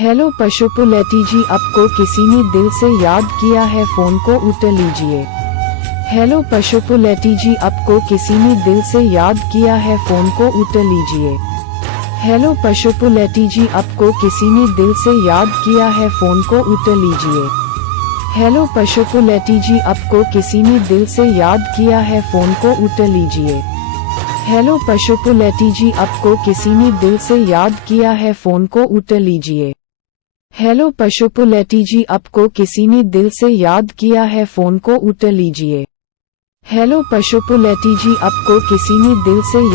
Hello पशुपुलेटी जी, आपको किसी ने दिल से याद किया है, फोन को उठा लीजिए। हेलो पशुपुलेटी जी, आपको किसी ने दिल से याद किया है, फोन को उठा लीजिए। हेलो पशुपुलेटी जी, आपको किसी ने दिल से याद किया है, फोन को उठा लीजिए। हेलो पशुपुलेटी जी, आपको किसी ने दिल से याद किया है, फोन को उठा लीजिए। हेलो पशुपुलेटी जी, आपको किसी ने दिल से याद किया है, फोन को उठा लीजिए। हेलो पशुपुलेटी जी, आपको किसी ने दिल से याद किया है, फोन को उठा लीजिए। हेलो पशुपुलेटी जी, आपको किसी ने दिल से याद